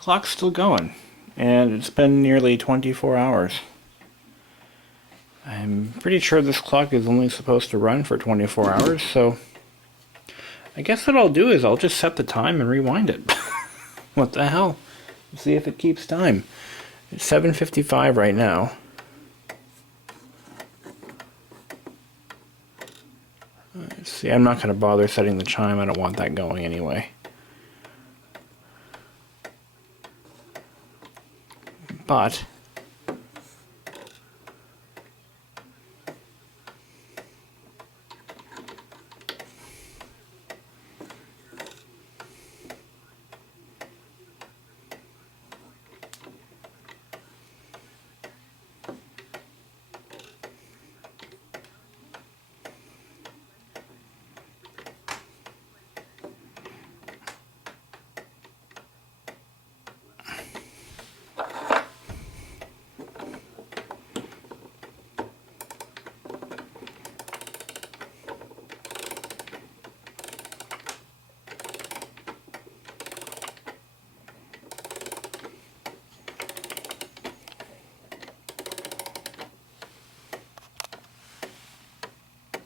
Clock's still going, and it's been nearly 24 hours. I'm pretty sure this clock is only supposed to run for 24 hours, so I guess what I'll do is I'll just set the time and rewind it. What the hell? See if it keeps time. It's 7:55 right now. Let's see, I'm not going to bother setting the chime. I don't want that going anyway. But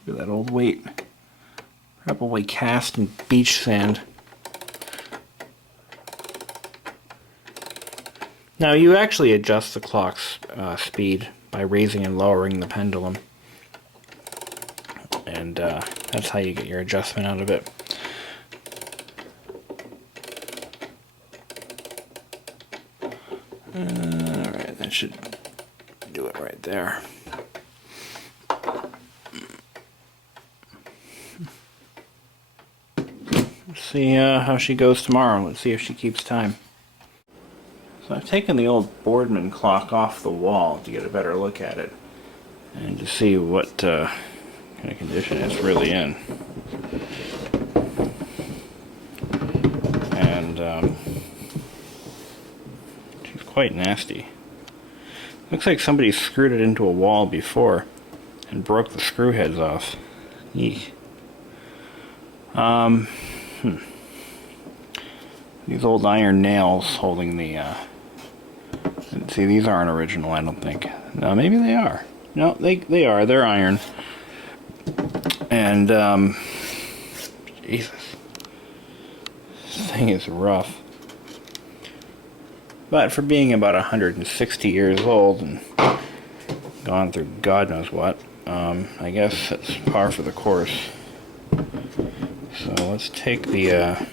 look at that old weight. Probably cast in beach sand. Now you actually adjust the clock's speed by raising and lowering the pendulum. And that's how you get your adjustment out of it. Alright, that should do it right there. Let's see how she goes tomorrow. Let's see if she keeps time. So I've taken the old Boardman clock off the wall to get a better look at it and to see what kind of condition it's really in. And she's quite nasty. Looks like somebody screwed it into a wall before and broke the screw heads off. Eek. These old iron nails holding the, see, these aren't original, I don't think. No, maybe they are. No, they are. They're iron. And, Jesus. This thing is rough. But for being about 160 years old and gone through God knows what, I guess it's par for the course. So let's take the, I'm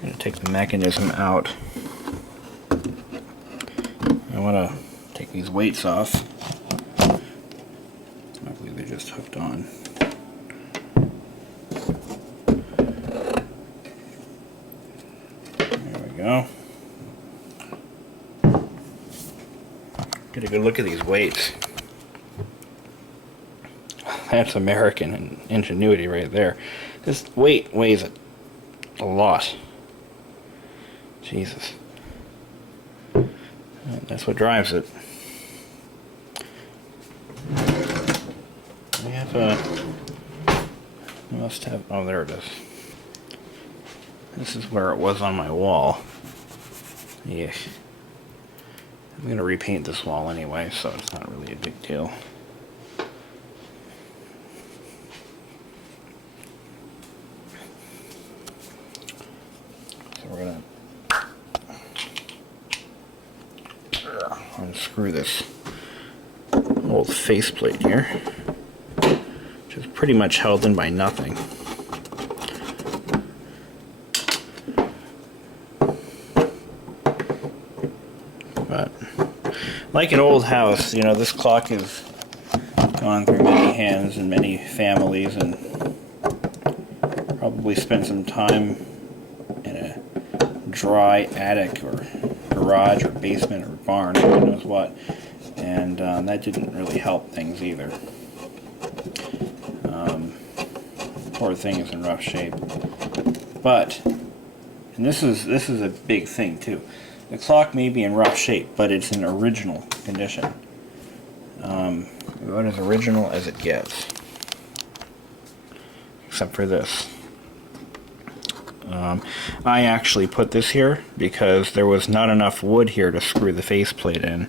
going to take the mechanism out. I want to take these weights off. I believe they're just hooked on. There we go. Get a good look at these weights. That's American ingenuity right there. This weight weighs a lot. Jesus. That's what drives it. We have we must have, oh, there it is. This is where it was on my wall. Yeah. I'm going to repaint this wall anyway, so it's not really a big deal. So we're going to unscrew this old faceplate here, which is pretty much held in by nothing. But like an old house, you know, this clock has gone through many hands and many families, and probably spent some time in a dry attic or garage or basement or barn, who knows what, and that didn't really help things either. Poor thing is in rough shape. But, and this is a big thing too. The clock may be in rough shape, but it's in original condition. About as original as it gets. Except for this. I actually put this here because there was not enough wood here to screw the faceplate in.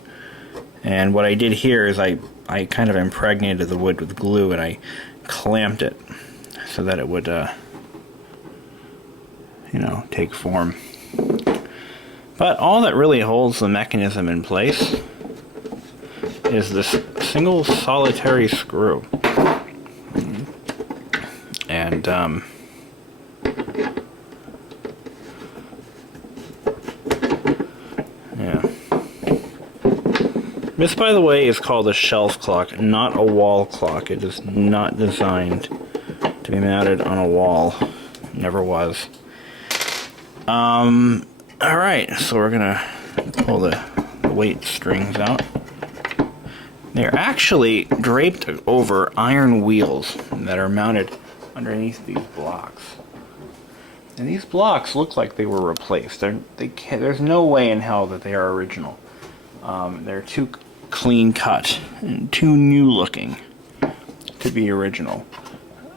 And what I did here is I kind of impregnated the wood with glue and I clamped it so that it would, you know, take form. But all that really holds the mechanism in place is this single solitary screw. And, yeah. This, by the way, is called a shelf clock, not a wall clock. It is not designed to be mounted on a wall. Never was. Alright, so we're gonna pull the weight strings out. They're actually draped over iron wheels that are mounted underneath these blocks. And these blocks look like they were replaced. There's no way in hell that they are original. They're too clean cut and too new looking to be original.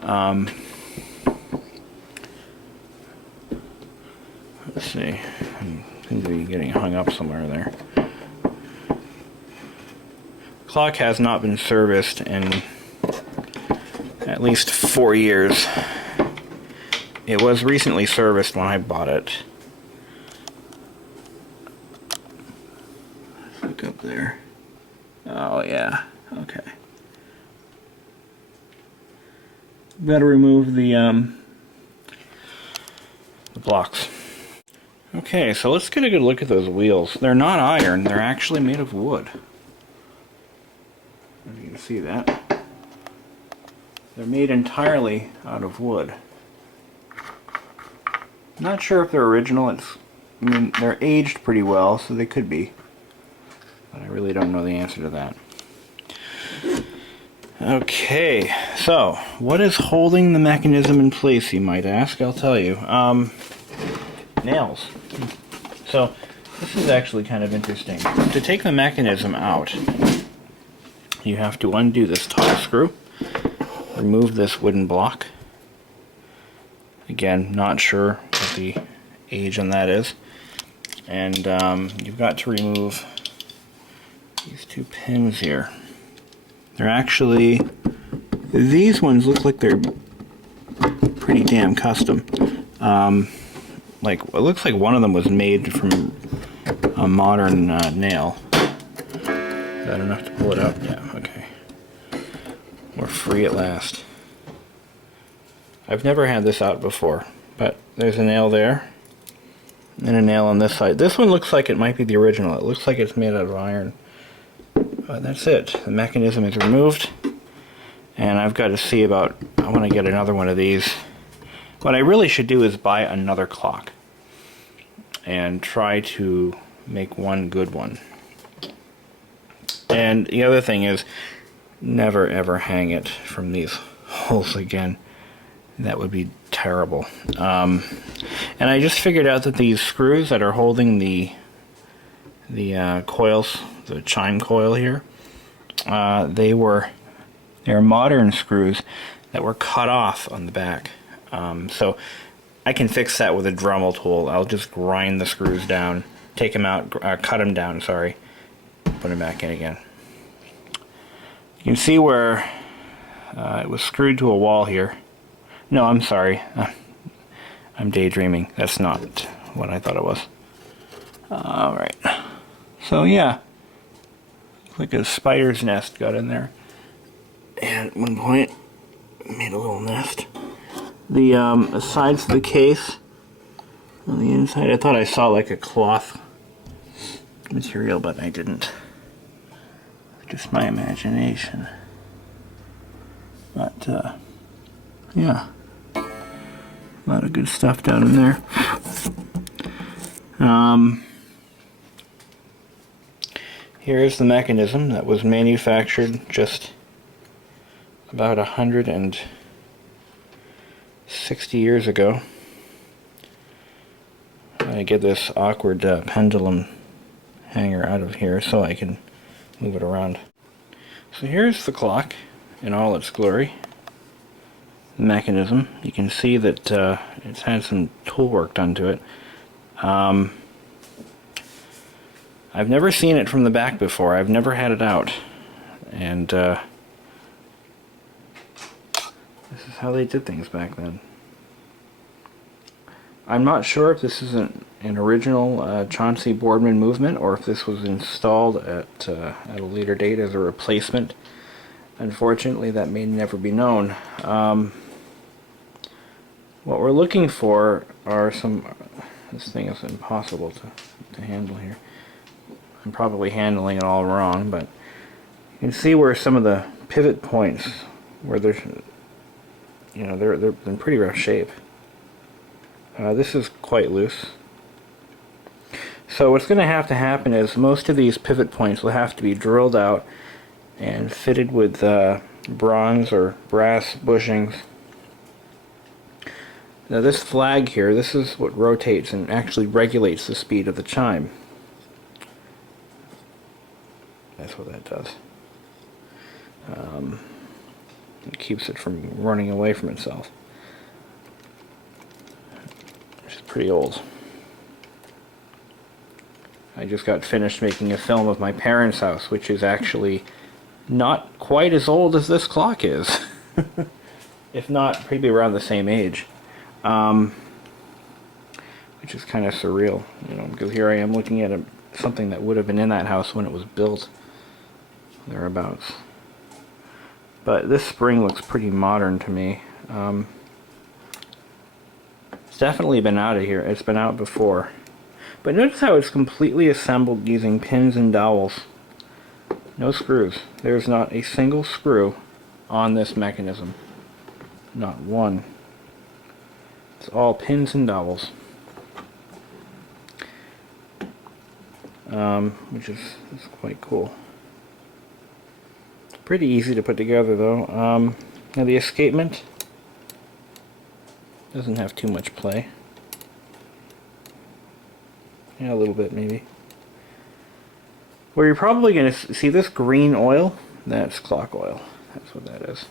Let's see. I seem to be getting hung up somewhere there. Clock has not been serviced in at least 4 years. It was recently serviced when I bought it. Let's look up there. Oh yeah, okay. Got to remove the blocks. Okay, so let's get a good look at those wheels. They're not iron, they're actually made of wood. If you can see that. They're made entirely out of wood. Not sure if they're original. I mean, they're aged pretty well, so they could be. But I really don't know the answer to that. Okay, so what is holding the mechanism in place, you might ask? I'll tell you. Nails. So this is actually kind of interesting. To take the mechanism out, you have to undo this top screw, remove this wooden block. Again, not sure what the age on that is. And you've got to remove these two pins here. They're actually, these ones look like they're pretty damn custom. Like, it looks like one of them was made from a modern nail. Is that enough to pull it up? Yeah, okay. We're free at last. I've never had this out before, but there's a nail there, and a nail on this side. This one looks like it might be the original. It looks like it's made out of iron. But that's it. The mechanism is removed, and I've got to see about, I want to get another one of these. What I really should do is buy another clock and try to make one good one. And the other thing is, never ever hang it from these holes again. That would be terrible. And I just figured out that these screws that are holding the coils, the chime coil here, they're modern screws that were cut off on the back. So I can fix that with a Dremel tool. I'll just grind the screws down, take them out, cut them down, sorry, put them back in again. You can see where it was screwed to a wall here. No, I'm sorry. I'm daydreaming. That's not what I thought it was. Alright. So yeah, like a spider's nest got in there. And at one point, made a little nest. The sides of the case, on the inside, I thought I saw like a cloth material, but I didn't. Just my imagination. But, yeah. A lot of good stuff down in there. Here's the mechanism that was manufactured just about 160 years ago. I get this awkward pendulum hanger out of here so I can move it around. So here's the clock in all its glory. mechanism. You can see that it's had some tool work done to it. I've never seen it from the back before. I've never had it out. And this is how they did things back then. I'm not sure if this is an original Chauncey Boardman movement or if this was installed at a later date as a replacement. Unfortunately, that may never be known. What we're looking for are some... This thing is impossible to handle here. I'm probably handling it all wrong, but you can see where some of the pivot points, where there's, you know, they're in pretty rough shape. This is quite loose. So what's going to happen is most of these pivot points will have to be drilled out and fitted with bronze or brass bushings. Now this flag here, this is what rotates and actually regulates the speed of the chime. That's what that does. It keeps it from running away from itself. Which is pretty old. I just got finished making a film of my parents' house, which is actually not quite as old as this clock is. If not, maybe around the same age. Which is kind of surreal, you know, because here I am looking at something that would have been in that house when it was built. Thereabouts. But this spring looks pretty modern to me. It's definitely been out of here. It's been out before. But notice how it's completely assembled using pins and dowels. No screws. There's not a single screw on this mechanism. Not one. It's all pins and dowels. Which is quite cool. Pretty easy to put together though. Now the escapement doesn't have too much play. Yeah, a little bit maybe. Where you're probably going to see this green oil, that's clock oil. That's what that is.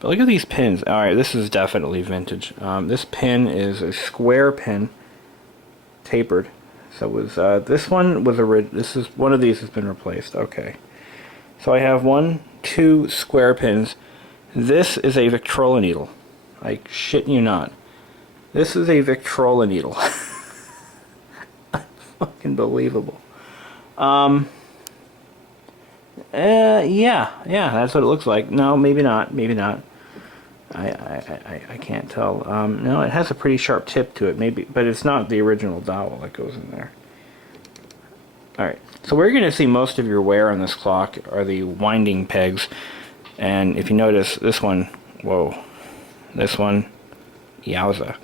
But look at these pins. Alright, this is definitely vintage. This pin is a square pin, tapered. So it was, this one was one of these has been replaced. Okay. So I have 2 square pins. This is a Victrola needle. I shit you not. This is a Victrola needle. Fucking believable. Yeah, that's what it looks like. No, maybe not. I can't tell. No, it has a pretty sharp tip to it, maybe, but it's not the original dowel that goes in there. Alright, so where you're going to see most of your wear on this clock are the winding pegs, and if you notice, this one, whoa, this one, yowza.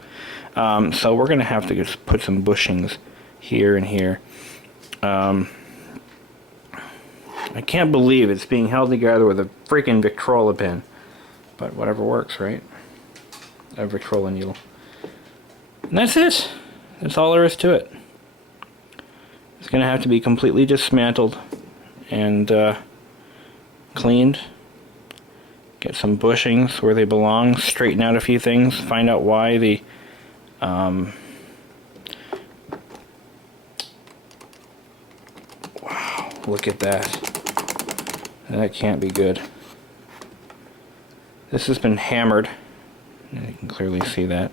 So we're going to have to just put some bushings here and here. I can't believe it's being held together with a freaking Victrola pin. But whatever works, right? A Victrola needle. And that's it. That's all there is to it. It's going to have to be completely dismantled and cleaned. Get some bushings where they belong. Straighten out a few things. Find out why the... wow, look at that. That can't be good. This has been hammered, and you can clearly see that.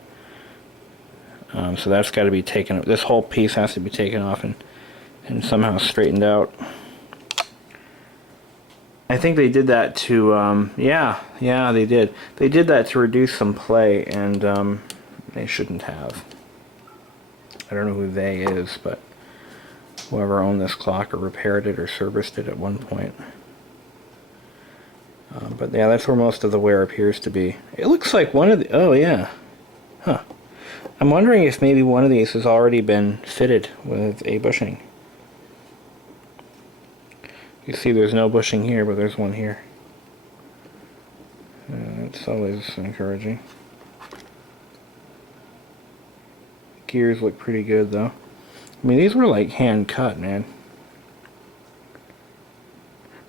So that's got to be taken. This whole piece has to be taken off and somehow straightened out. I think they did that to, yeah, they did. They did that to reduce some play, and they shouldn't have. I don't know who they is, but whoever owned this clock or repaired it or serviced it at one point. But yeah, that's where most of the wear appears to be. It looks like one of the... Oh, yeah. Huh. I'm wondering if maybe one of these has already been fitted with a bushing. You see there's no bushing here, but there's one here. It's always encouraging. Gears look pretty good, though. I mean, these were like hand cut, man.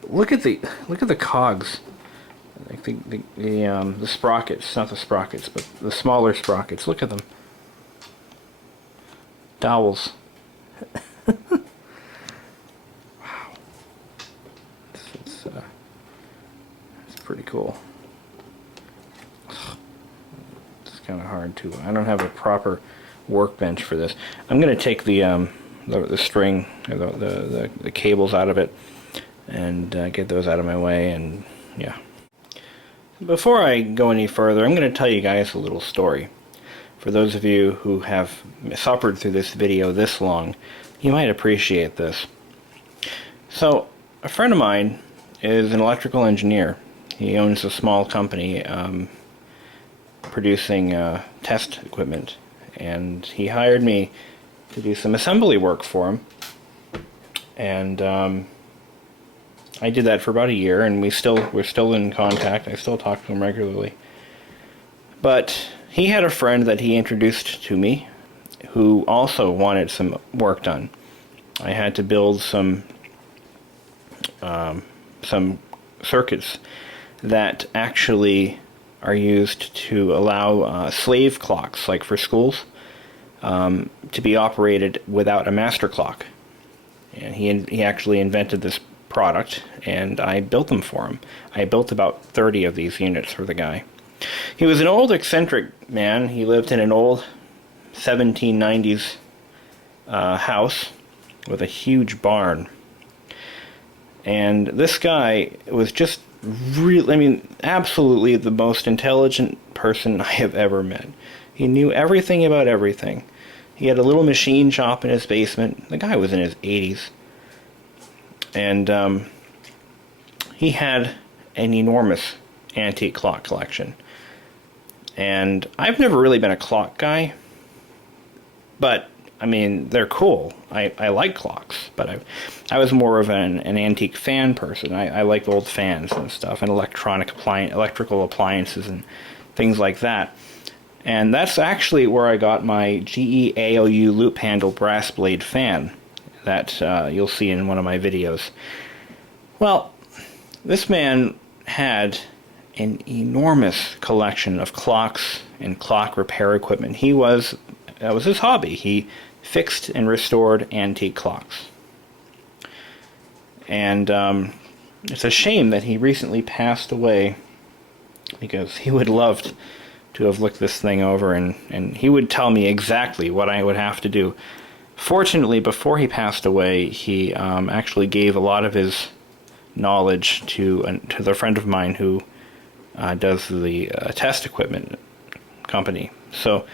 Look at the cogs. Like like the sprockets, not the sprockets, but the smaller sprockets. Look at them. Dowels. Wow. It's pretty cool. It's kind of hard to. I don't have a proper workbench for this. I'm going to take the string, or the cables out of it, and get those out of my way, and yeah. Before I go any further, I'm going to tell you guys a little story. For those of you who have suffered through this video this long, you might appreciate this. So, a friend of mine is an electrical engineer. He owns a small company producing test equipment, and he hired me to do some assembly work for him. And I did that for about a year, and we're still in contact. I still talk to him regularly. But he had a friend that he introduced to me who also wanted some work done. I had to build some circuits that actually are used to allow slave clocks, like for schools, to be operated without a master clock. And he actually invented this product, and I built them for him. I built about 30 of these units for the guy. He was an old eccentric man. He lived in an old 1790s house with a huge barn. And this guy was just really, I mean, absolutely the most intelligent person I have ever met. He knew everything about everything. He had a little machine shop in his basement. The guy was in his 80s. And he had an enormous antique clock collection. And I've never really been a clock guy, but I mean, they're cool. I like clocks, but I was more of an antique fan person. I like old fans and stuff, and electrical appliances and things like that. And that's actually where I got my GE AOU loop handle brass blade fan that you'll see in one of my videos. Well, this man had an enormous collection of clocks and clock repair equipment. That was his hobby. He fixed and restored antique clocks. And it's a shame that he recently passed away, because he would loved to have looked this thing over, and he would tell me exactly what I would have to do. Fortunately, before he passed away, he actually gave a lot of his knowledge to the friend of mine who does the test equipment company. So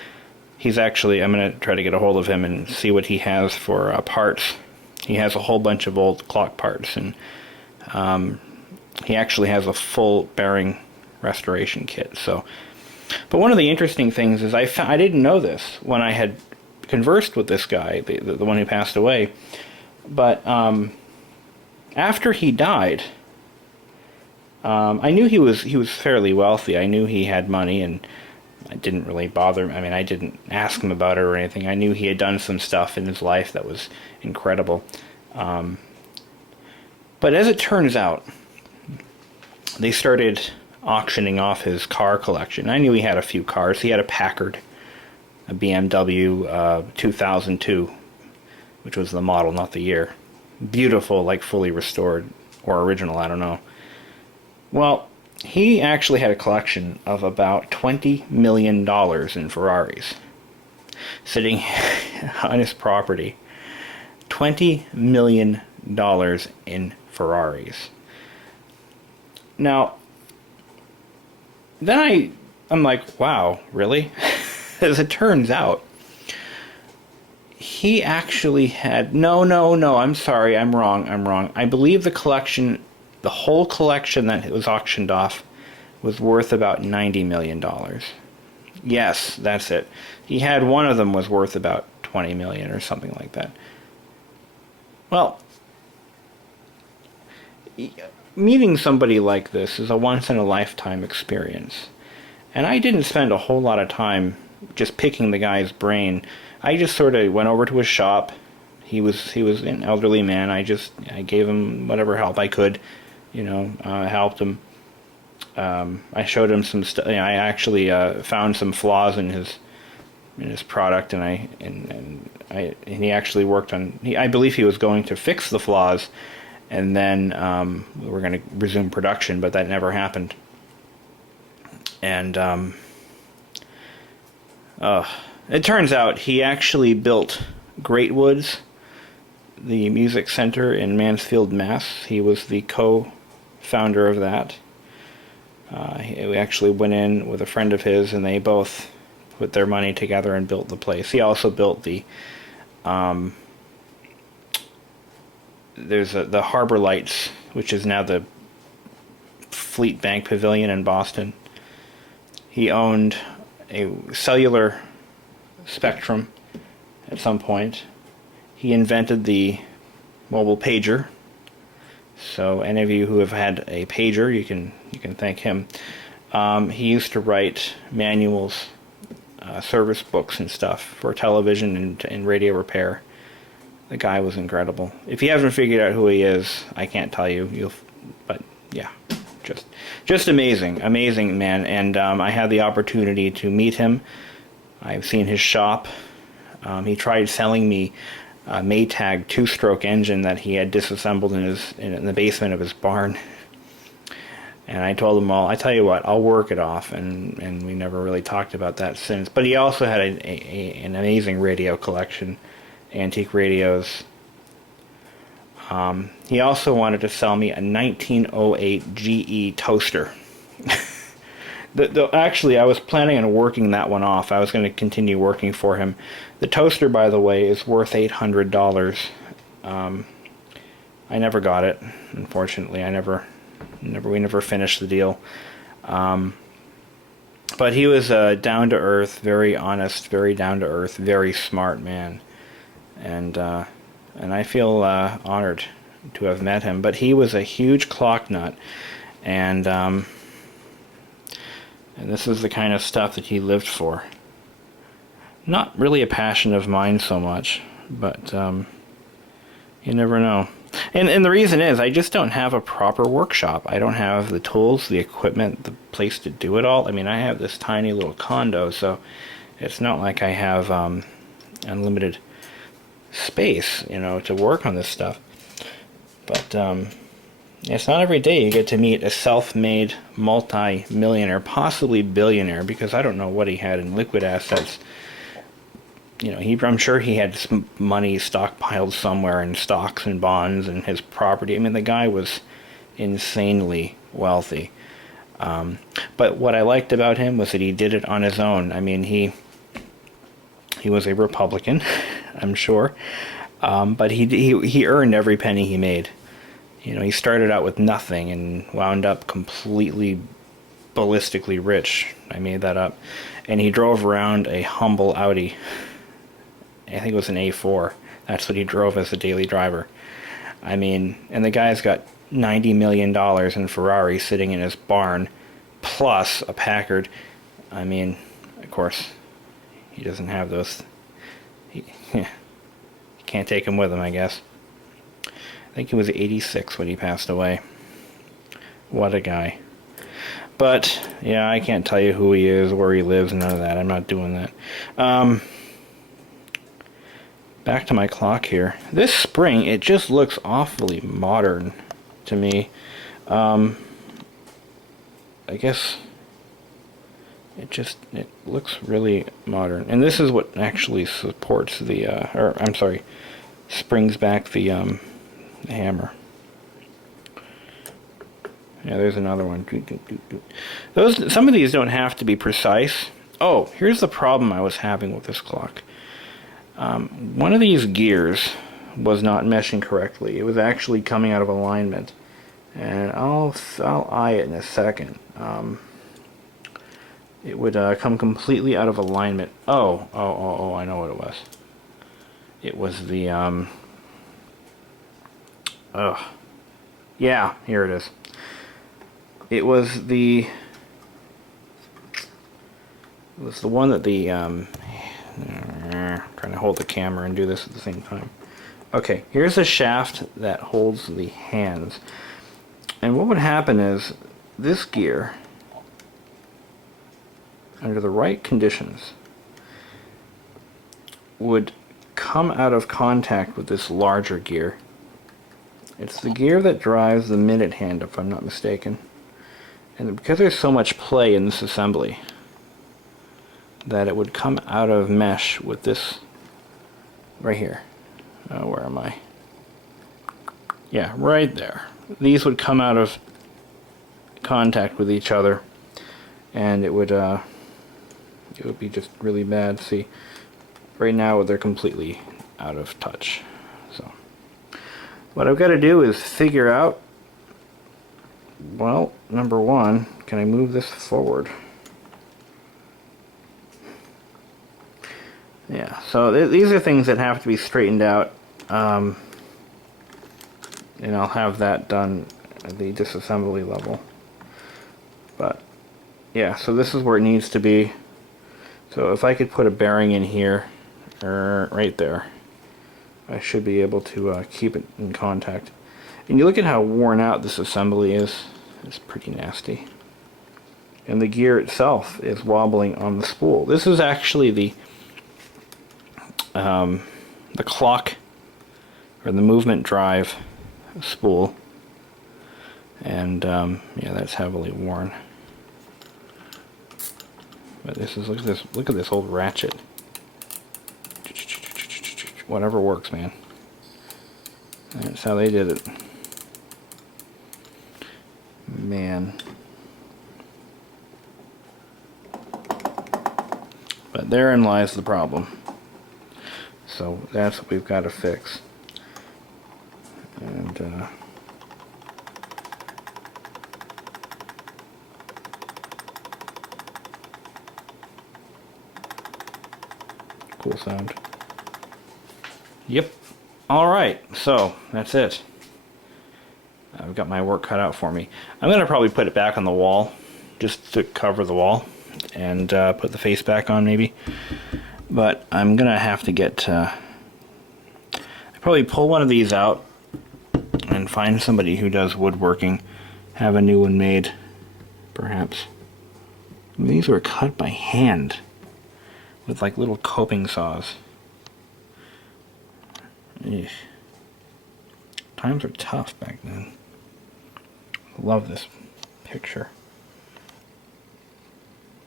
he's actually, I'm going to try to get a hold of him and see what he has for parts. He has a whole bunch of old clock parts, and he actually has a full bearing restoration kit. So, but one of the interesting things is I didn't know this when I had conversed with this guy, the one who passed away, but after he died, I knew he was fairly wealthy. I knew he had money, and I didn't really bother him. I mean, I didn't ask him about it or anything. I knew he had done some stuff in his life that was incredible. But as it turns out, they started auctioning off his car collection. I knew he had a few cars. He had a Packard, a BMW 2002, which was the model, not the year. Beautiful, like fully restored, or original, I don't know. Well, he actually had a collection of about $20 million in Ferraris sitting on his property. $20 million in Ferraris. Now, then I'm like, wow, really? As it turns out, he actually had, no, I'm sorry, I'm wrong. I believe the collection, the whole collection that was auctioned off, was worth about $90 million. Yes, that's it. He had one of them was worth about $20 million or something like that. Well, meeting somebody like this is a once-in-a-lifetime experience. And I didn't spend a whole lot of time just picking the guy's brain. I just sort of went over to his shop. He was an elderly man. I gave him whatever help I could, helped him. I showed him some stuff. I actually found some flaws in his product, and he actually worked on. I believe he was going to fix the flaws, and then we were going to resume production, but that never happened. And it turns out he actually built Great Woods, the music center in Mansfield, Mass. He was the co-founder of that. We actually went in with a friend of his, and they both put their money together and built the place. He also built the the Harbor Lights, which is now the Fleet Bank Pavilion in Boston. He owned a cellular spectrum at some point. He invented the mobile pager. So any of you who have had a pager, you can thank him. He used to write manuals, service books and stuff for television and radio repair. The guy was incredible. If you haven't figured out who he is, I can't tell you. But yeah, just amazing man. And I had the opportunity to meet him. I've seen his shop. He tried selling me a Maytag 2-stroke engine that he had disassembled in the basement of his barn. And I told him, well, I tell you what, I'll work it off. And we never really talked about that since. But he also had an amazing radio collection, antique radios. He also wanted to sell me a 1908 GE toaster. Actually, I was planning on working that one off. I was going to continue working for him. The toaster, by the way, is worth $800. I never got it, unfortunately. We never finished the deal. But he was a down-to-earth, very honest, very down-to-earth, very smart man. And I feel honored to have met him. But he was a huge clock nut, and this is the kind of stuff that he lived for. Not really a passion of mine so much, but you never know. And the reason is, I just don't have a proper workshop. I don't have the tools, the equipment, the place to do it all. I mean, I have this tiny little condo, so it's not like I have unlimited space, to work on this stuff. But it's not every day you get to meet a self-made multi-millionaire, possibly billionaire, because I don't know what he had in liquid assets. I'm sure he had some money stockpiled somewhere in stocks and bonds and his property. I mean, the guy was insanely wealthy. But what I liked about him was that he did it on his own. I mean, he was a Republican, I'm sure, but he earned every penny he made. He started out with nothing and wound up completely ballistically rich. I made that up. And he drove around a humble Audi. I think it was an A4. That's what he drove as a daily driver. I mean, and the guy's got $90 million in Ferrari sitting in his barn, plus a Packard. I mean, of course, he doesn't have those. He can't take him with him, I guess. I think he was 86 when he passed away. What a guy. But, yeah, I can't tell you who he is, where he lives, none of that. I'm not doing that. Back to my clock here. This spring, it just looks awfully modern to me. I guess it looks really modern. And this is what actually supports the, springs back the hammer. Yeah, there's another one. Some of these don't have to be precise. Oh, here's the problem I was having with this clock. One of these gears was not meshing correctly. It was actually coming out of alignment, and I'll eye it in a second. It would come completely out of alignment. Oh, I know what it was. It was the yeah, here it is. It was the one that the trying to hold the camera and do this at the same time. Okay, here's a shaft that holds the hands. And what would happen is this gear under the right conditions, would come out of contact with this larger gear. It's the gear that drives the minute hand, if I'm not mistaken. And because there's so much play in this assembly, that it would come out of mesh with this right here. Where am I? Yeah, right there. These would come out of contact with each other, and it would be just really bad. See, right now they're completely out of touch. So what I've got to do is figure out, well, number one, can I move this forward? Yeah, so these are things that have to be straightened out, and I'll have that done at the disassembly level. But yeah, so this is where it needs to be. So if I could put a bearing in here, right there, I should be able to keep it in contact. And you look at how worn out this assembly is, it's pretty nasty. And the gear itself is wobbling on the spool. This is actually the clock, or the movement drive spool, and yeah, that's heavily worn. But this is, look at this old ratchet. Whatever works, man. That's how they did it. Man. But therein lies the problem. So that's what we've got to fix. And cool sound. Yep. Alright, so that's it. I've got my work cut out for me. I'm going to probably put it back on the wall, just to cover the wall, and put the face back on maybe. But I'm going to have to get... I'd probably pull one of these out and find somebody who does woodworking, have a new one made, perhaps. These were cut by hand with like little coping saws. Eesh. Times were tough back then. Love this picture.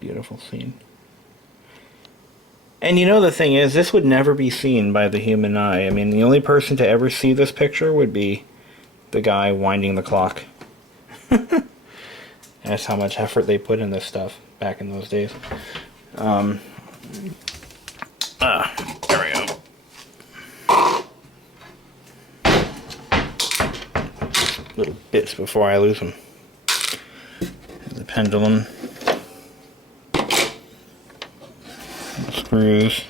Beautiful scene. And you know, the thing is, this would never be seen by the human eye. I mean, the only person to ever see this picture would be the guy winding the clock. That's how much effort they put in this stuff back in those days. There we go. Little bits before I lose them. The pendulum. Screws.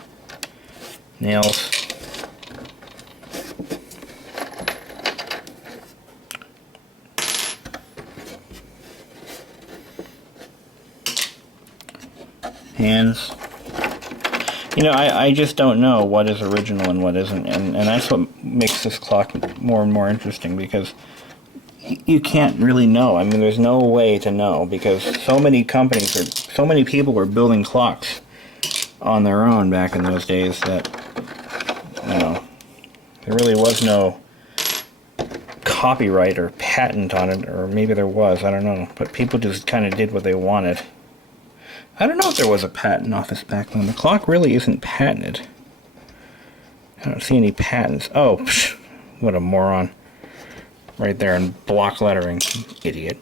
Nails. Hands. You know, I just don't know what is original and what isn't, and that's what makes this clock more and more interesting, because you can't really know. I mean, there's no way to know, because so many companies, or so many people were building clocks on their own back in those days that, you know, there really was no copyright or patent on it, or maybe there was, I don't know, but people just kind of did what they wanted. I don't know if there was a patent office back then. The clock really isn't patented. I don't see any patents. Oh, psh, what a moron. Right there in block lettering. Idiot.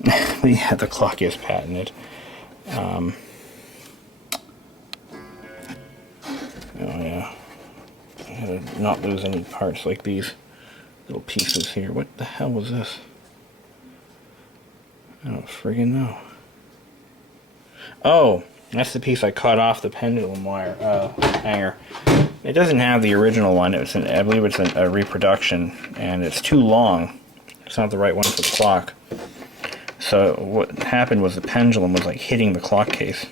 But yeah, the clock is patented. Oh yeah. I had to not lose any parts like these little pieces here. What the hell was this? I don't friggin' know. Oh, that's the piece I cut off the pendulum wire hanger. It doesn't have the original one. It's I believe it's a reproduction, and it's too long. It's not the right one for the clock. So what happened was the pendulum was like hitting the clock case,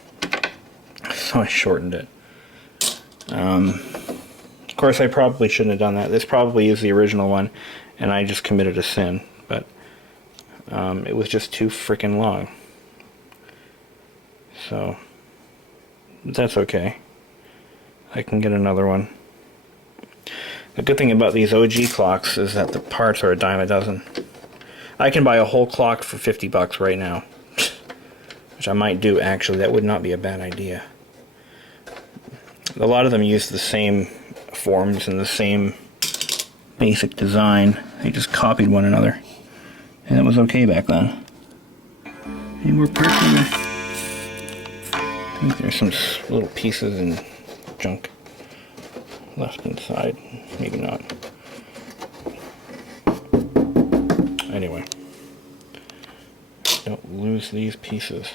so I shortened it. Of course, I probably shouldn't have done that. This probably is the original one, and I just committed a sin. But it was just too freaking long. So But that's okay. I can get another one. The good thing about these OG clocks is that the parts are a dime a dozen. I can buy a whole clock for $50 right now. Which I might do, actually. That would not be a bad idea. A lot of them use the same forms and the same basic design. They just copied one another. And it was okay back then. Any more parts in there? I think there's some little pieces and junk left inside. Maybe not. Anyway. Don't lose these pieces.